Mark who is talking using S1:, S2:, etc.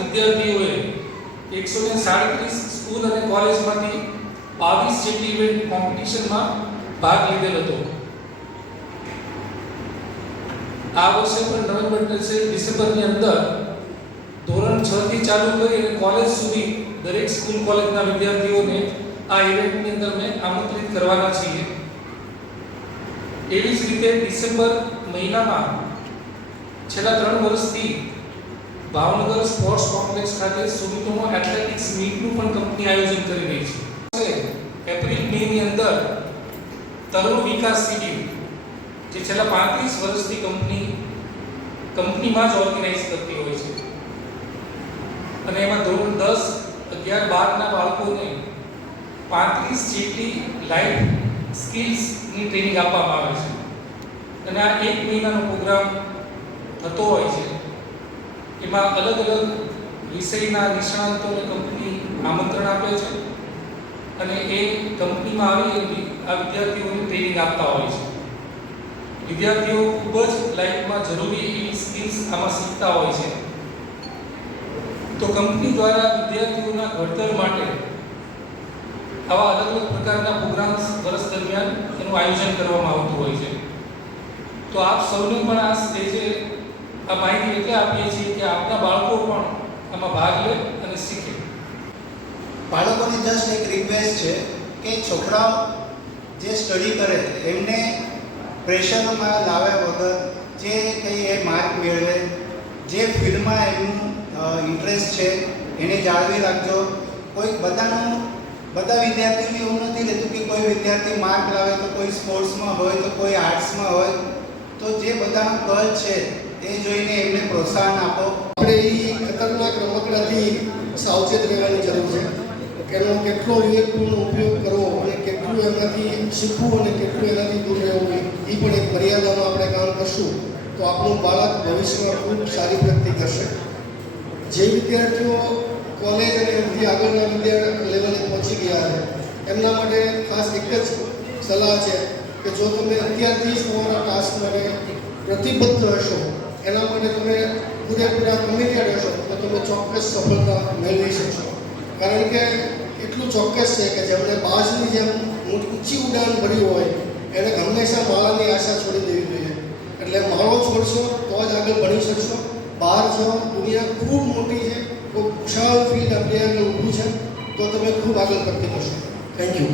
S1: વિદ્યાર્થીઓએ એકસો ને સાડત્રીસ સ્કૂલ અને કોલેજમાંથી બાવીસ જેટલી ઇવેન્ટ કોમ્પિટિશનમાં ભાગ લીધેલ હતો. આ વર્ષે પણ નવેમ્બર ડિસેમ્બરની અંદર ધોરણ છ થી ચાલુ કરી અને કોલેજ સુધી દરેક સ્કૂલ કોલેજના વિદ્યાર્થીઓને આ ઇવેન્ટની અંદર મેં આમંત્રિત કરવાના છીએ. એવી જ રીતે ડિસેમ્બર મહિનામાં છેલ્લા ત્રણ વર્ષથી ભાવનગર સ્પોર્ટ્સ કોમ્પ્લેક્સ ખાતે સુમિતોમો એથ્લેટિક્સ મીટનું પણ કંપની આયોજન કરી રહી છે. એપ્રિલ મે ની અંદર તરુણ વિકાસ શિબિર જે છેલ્લા પાંત્રીસ વર્ષથી કંપની કંપનીમાં જ ઓર્ગેનાઇઝ કરતી હોય છે. અને એમાં ધોરણ દસ, અગિયાર, બારના બાળકોને પાંત્રીસ જેટલી લાઈફ સ્કિલ્સની ટ્રેનિંગ આપવામાં આવે છે. અને આ એક મહિનાનો પ્રોગ્રામ થતો હોય છે. એમાં અલગ અલગ વિષયના નિષ્ણાંતોને કંપની આમંત્રણ આપે છે અને એ કંપનીમાં આવી આ વિદ્યાર્થીઓને ટ્રેનિંગ આપતા હોય છે. વિદ્યાર્થીઓ ખૂબ જ લાઈફમાં જરૂરી એવી સ્કિલ્સ આમાં શીખતા હોય છે. તો કંપની દ્વારા વિદ્યાર્થીઓના ઘડતર માટે આવા અલગ અલગ પ્રકારના પ્રોગ્રામ્સ વર્ષ દરમિયાન એનું આયોજન કરવામાં આવતું હોય છે. તો આપ સૌને પણ આ સ્ટેજે આ માહિતી એટલે આપીએ છીએ કે આપના બાળકો પણ આમાં ભાગ લે અને શીખે.
S2: બાળકોની જસ્ટ એક રિક્વેસ્ટ છે કે છોકરાઓ જે સ્ટડી કરે, એમને પ્રેશરમાં લાવ્યા વગર જે કંઈ એ માર્ક મેળવે, જે ફિલ્ડમાં એમનું ઇન્ટરેસ્ટ છે, એને જાળવી રાખજો. કોઈ બધાનું, બધા વિદ્યાર્થીઓ એવું નથી રહેતું કે કોઈ વિદ્યાર્થી માર્ક લાવે તો કોઈ સ્પોર્ટ્સમાં હોય, તો કોઈ આર્ટ્સમાં હોય. તો જે બધાનું કલ છે એ જોઈને એમને પ્રોત્સાહન આપો.
S3: આપણે એ ખતરનાક રમકડાથી સાવચેત રહેવાની જરૂર છે. એનો કેટલો વિવેકપૂર્ણ ઉપયોગ કરવો અને કેટલું એનાથી શીખવું અને કેટલું એનાથી દૂર રહેવું એ પણ એક મર્યાદામાં આપણે કામ કરશું તો આપણું બાળક ભવિષ્યમાં ખૂબ સારી પ્રગતિ કરશે. જે વિદ્યાર્થીઓ કોલેજ અને એમથી આગળના વિદ્યા લેવલે પહોંચી ગયા છે, એમના માટે ખાસ એક જ સલાહ છે કે જો તમે અત્યારથી જ તમારા ટાસ્ક માટે પ્રતિબદ્ધ હશો એના માટે તમે પૂરેપૂરા કમિટેડ હશો તો તમે ચોક્કસ સફળતા મેળવી શકશો. કારણ કે એટલું ચોક્કસ છે કે જેમણે બાજની જેમ ઊંચી ઉડાન ભર્યું હોય, એને હંમેશા માળાની આશા છોડી દેવી જોઈએ. એટલે માળો છોડશો તો જ આગળ ભણી શકશો. બહાર છો, દુનિયા ખૂબ મોટી છે, ખૂબ ખુશાલ ફિલ્ડ આપણી આગળ ઊભું છે, તો તમે ખૂબ આગળ પ્રગતિ કરશો થેન્ક યુ